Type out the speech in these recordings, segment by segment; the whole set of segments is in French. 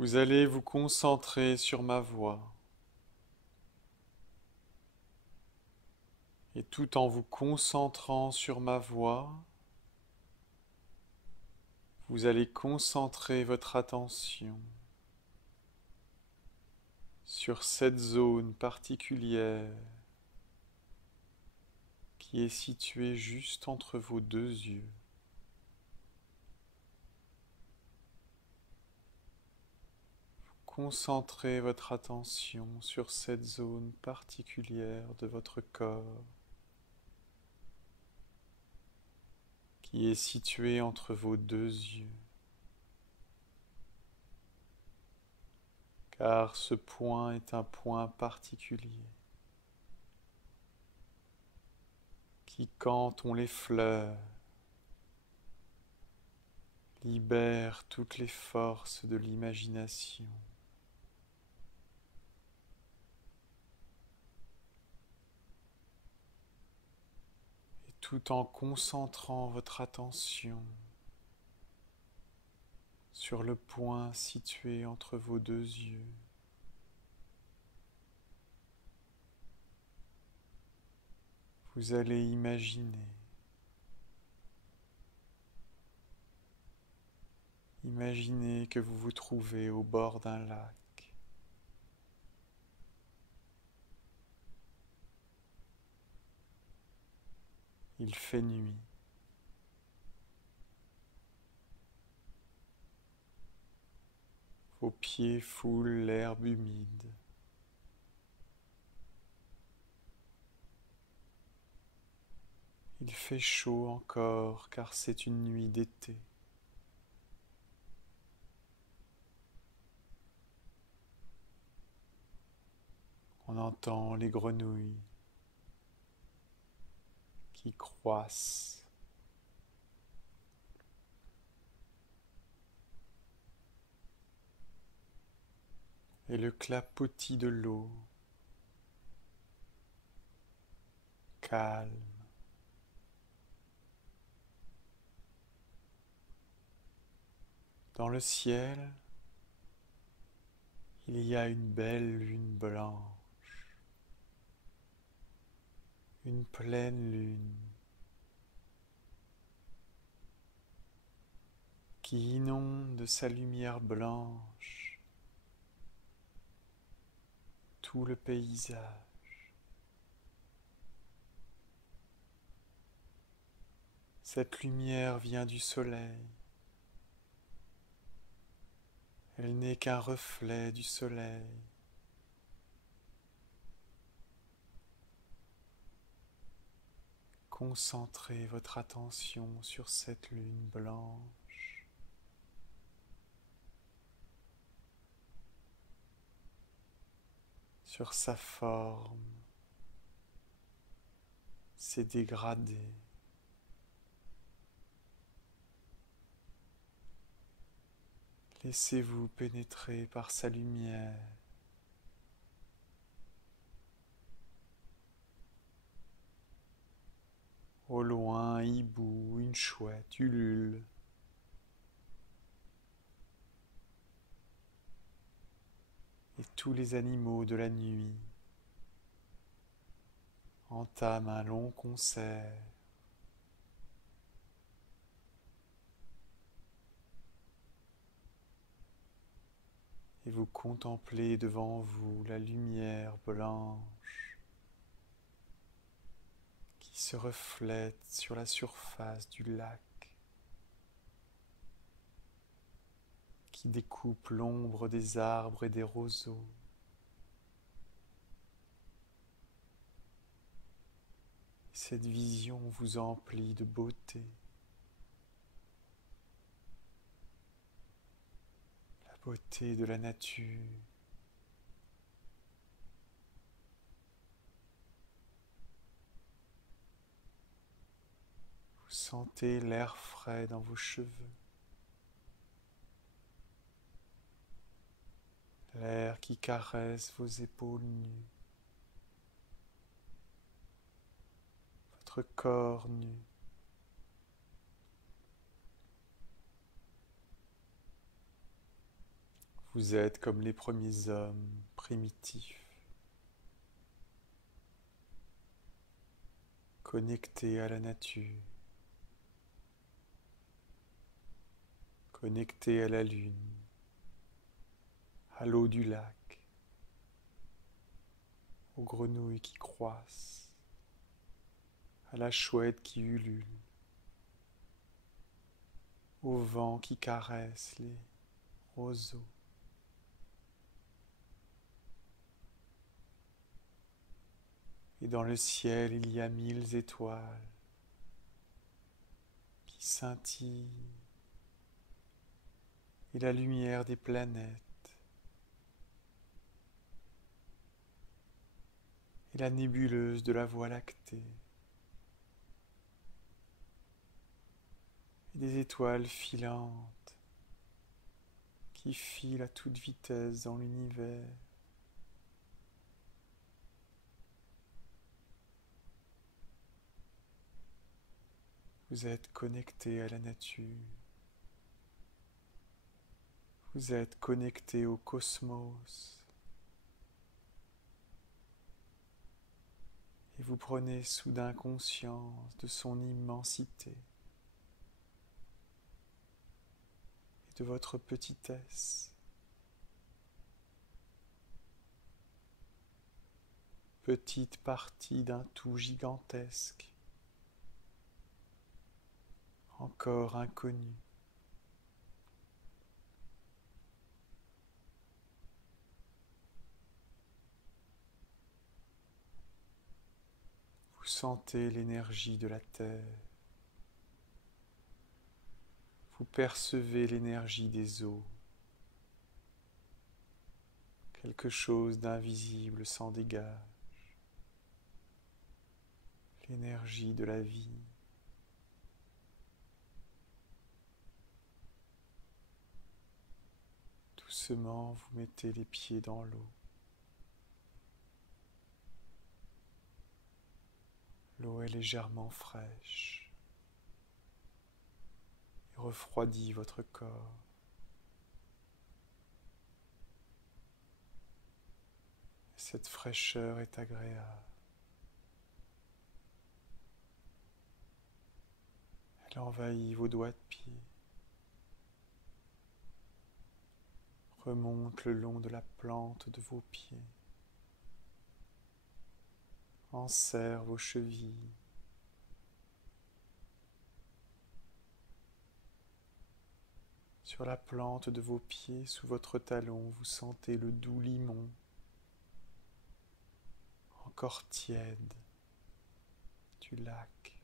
Vous allez vous concentrer sur ma voix. Et tout en vous concentrant sur ma voix, vous allez concentrer votre attention sur cette zone particulière qui est située juste entre vos deux yeux. Concentrez votre attention sur cette zone particulière de votre corps qui est située entre vos deux yeux. Car ce point est un point particulier qui, quand on l'effleure, libère toutes les forces de l'imagination. Et tout en concentrant votre attention sur le point situé entre vos deux yeux, vous allez imaginer que vous vous trouvez au bord d'un lac. Il fait nuit. Vos pieds foulent l'herbe humide. Il fait chaud encore car c'est une nuit d'été. On entend les grenouilles qui croissent. Et le clapotis de l'eau, calme. Dans le ciel, il y a une belle lune blanche, une pleine lune qui inonde de sa lumière blanche tout le paysage. Cette lumière vient du soleil. Elle n'est qu'un reflet du soleil. Concentrez votre attention sur cette lune blanche. Sur sa forme, ses dégradés. Laissez-vous pénétrer par sa lumière. Au loin, un hibou, une chouette ulule. Et tous les animaux de la nuit entament un long concert. Et vous contemplez devant vous la lumière blanche qui se reflète sur la surface du lac, qui découpe l'ombre des arbres et des roseaux. Cette vision vous emplit de beauté. La beauté de la nature. Vous sentez l'air frais dans vos cheveux. L'air qui caresse vos épaules nues. Votre corps nu. Vous êtes comme les premiers hommes primitifs, connectés à la nature, connectés à la lune, à l'eau du lac, aux grenouilles qui croissent, à la chouette qui ulule, au vent qui caresse les roseaux. Et dans le ciel, il y a 1000 étoiles qui scintillent, et la lumière des planètes, et la nébuleuse de la Voie lactée, et des étoiles filantes qui filent à toute vitesse dans l'univers. Vous êtes connecté à la nature. Vous êtes connecté au cosmos. Et vous prenez soudain conscience de son immensité et de votre petitesse. Petite partie d'un tout gigantesque, encore inconnu. Vous sentez l'énergie de la terre. Vous percevez l'énergie des eaux. Quelque chose d'invisible s'en dégage. L'énergie de la vie. Doucement, vous mettez les pieds dans l'eau. L'eau est légèrement fraîche et refroidit votre corps. Cette fraîcheur est agréable. Elle envahit vos doigts de pied, remonte le long de la plante de vos pieds, enserre vos chevilles, sur la plante de vos pieds, sous votre talon, vous sentez le doux limon, encore tiède, du lac.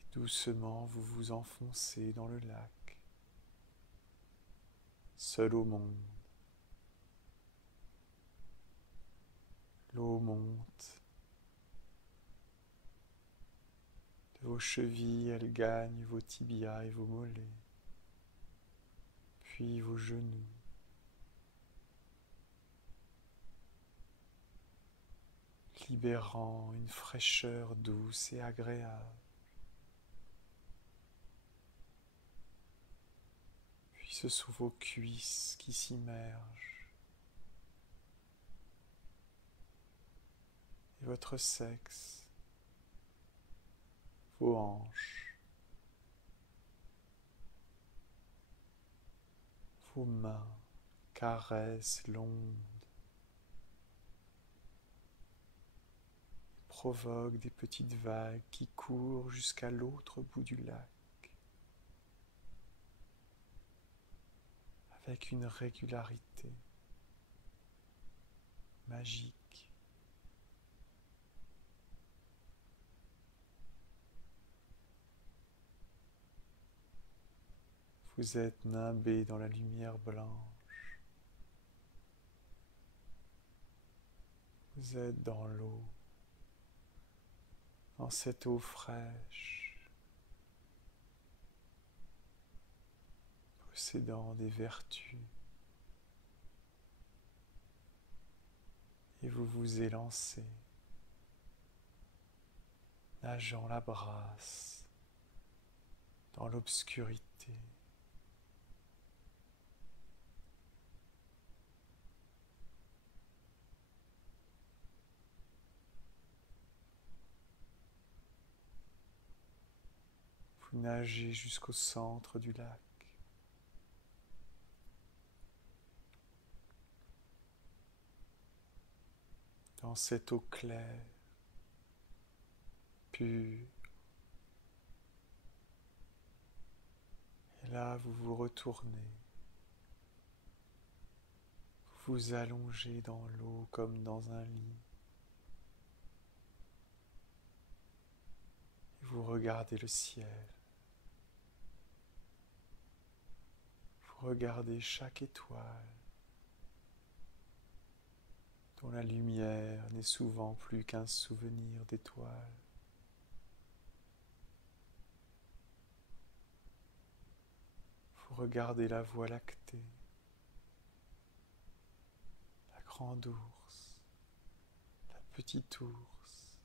Et doucement, vous vous enfoncez dans le lac, seul au monde. L'eau monte. De vos chevilles, elle gagne vos tibias et vos mollets, puis vos genoux. Libérant une fraîcheur douce et agréable. Puis ce sont vos cuisses qui s'immergent. Et votre sexe, vos hanches, vos mains caressent l'onde, provoquent des petites vagues qui courent jusqu'à l'autre bout du lac, avec une régularité magique. Vous êtes nimbé dans la lumière blanche. Vous êtes dans l'eau, dans cette eau fraîche, possédant des vertus. Et vous vous élancez nageant la brasse dans l'obscurité. Vous nagez jusqu'au centre du lac. Dans cette eau claire, pure. Et là, vous vous retournez. Vous vous allongez dans l'eau comme dans un lit. Et vous regardez le ciel. Vous regardez chaque étoile, dont la lumière n'est souvent plus qu'un souvenir d'étoiles. Vous regardez la Voie lactée, la grande ours, la petite ours,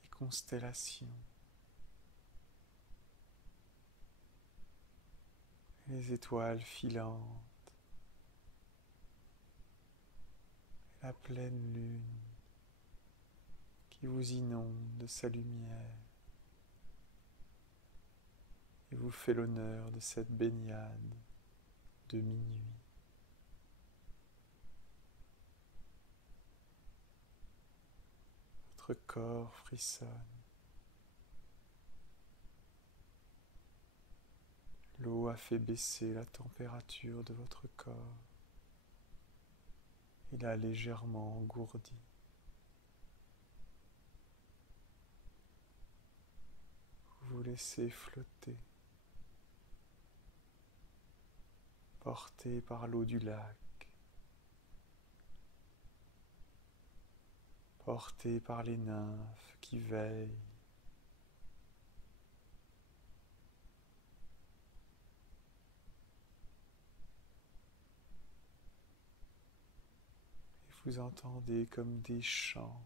les constellations, les étoiles filantes, et la pleine lune qui vous inonde de sa lumière et vous fait l'honneur de cette baignade de minuit. Votre corps frissonne. L'eau a fait baisser la température de votre corps. Il a légèrement engourdi. Vous vous laissez flotter, porté par l'eau du lac, porté par les nymphes qui veillent. Et vous entendez comme des chants,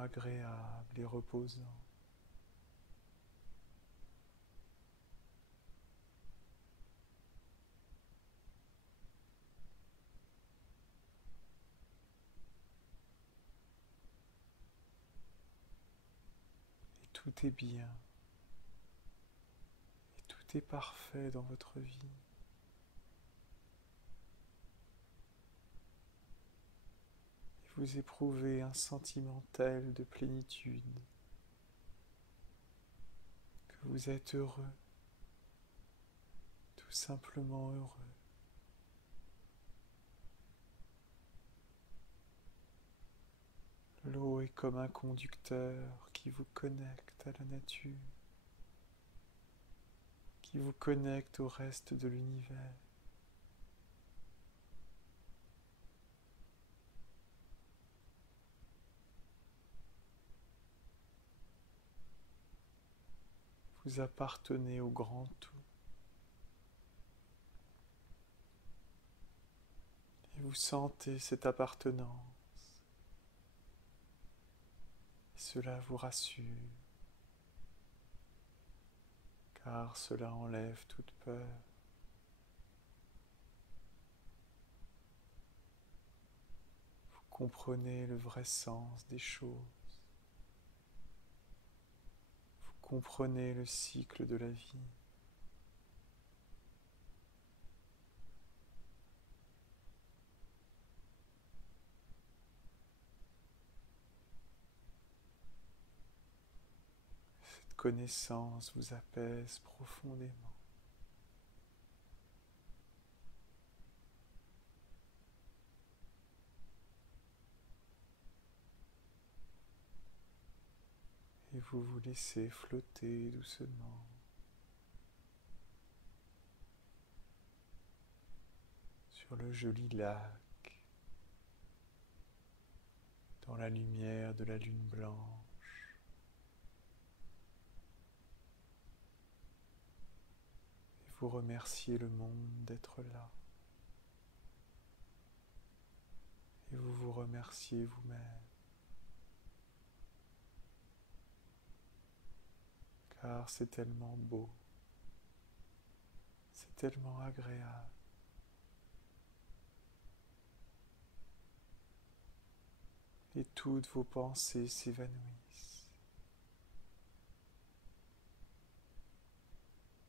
agréables et reposants. Et tout est bien, et tout est parfait dans votre vie. Et vous éprouvez un sentiment tel de plénitude que vous êtes heureux, tout simplement heureux. L'eau est comme un conducteur qui vous connecte à la nature, qui vous connecte au reste de l'univers. Vous appartenez au grand tout. Et vous sentez cette appartenance. Et cela vous rassure, car cela enlève toute peur. Vous comprenez le vrai sens des choses. Vous comprenez le cycle de la vie. Cette connaissance vous apaise profondément. Et vous vous laissez flotter doucement sur le joli lac, dans la lumière de la lune blanche. Et vous remerciez le monde d'être là. et vous vous remerciez vous-même, car c'est tellement beau, c'est tellement agréable. Et toutes vos pensées s'évanouissent.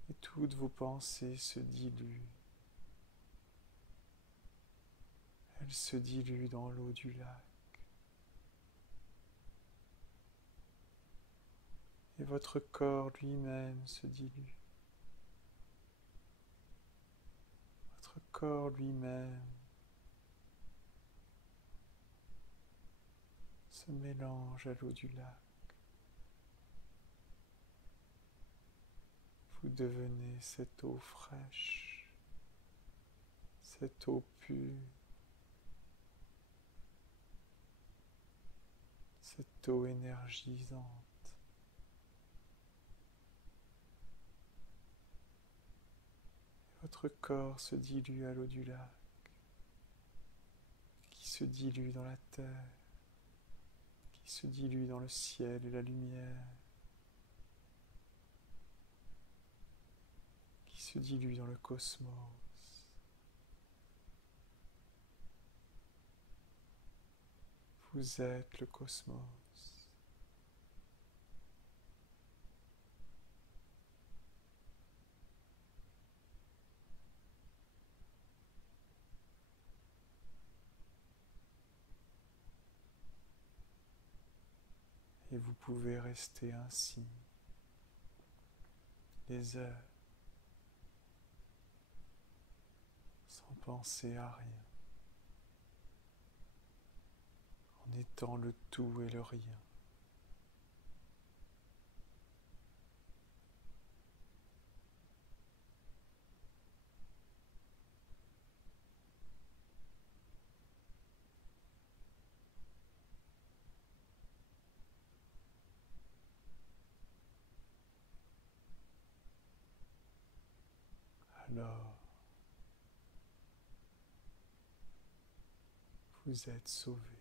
Et toutes vos pensées se diluent. Elles se diluent dans l'eau du lac. Et votre corps lui-même se dilue. Votre corps lui-même se mélange à l'eau du lac. Vous devenez cette eau fraîche, cette eau pure, cette eau énergisante. Votre corps se dilue à l'eau du lac, qui se dilue dans la terre, qui se dilue dans le ciel et la lumière, qui se dilue dans le cosmos. Vous êtes le cosmos. Et vous pouvez rester ainsi des heures sans penser à rien, en étant le tout et le rien. Alors, vous êtes sauvé.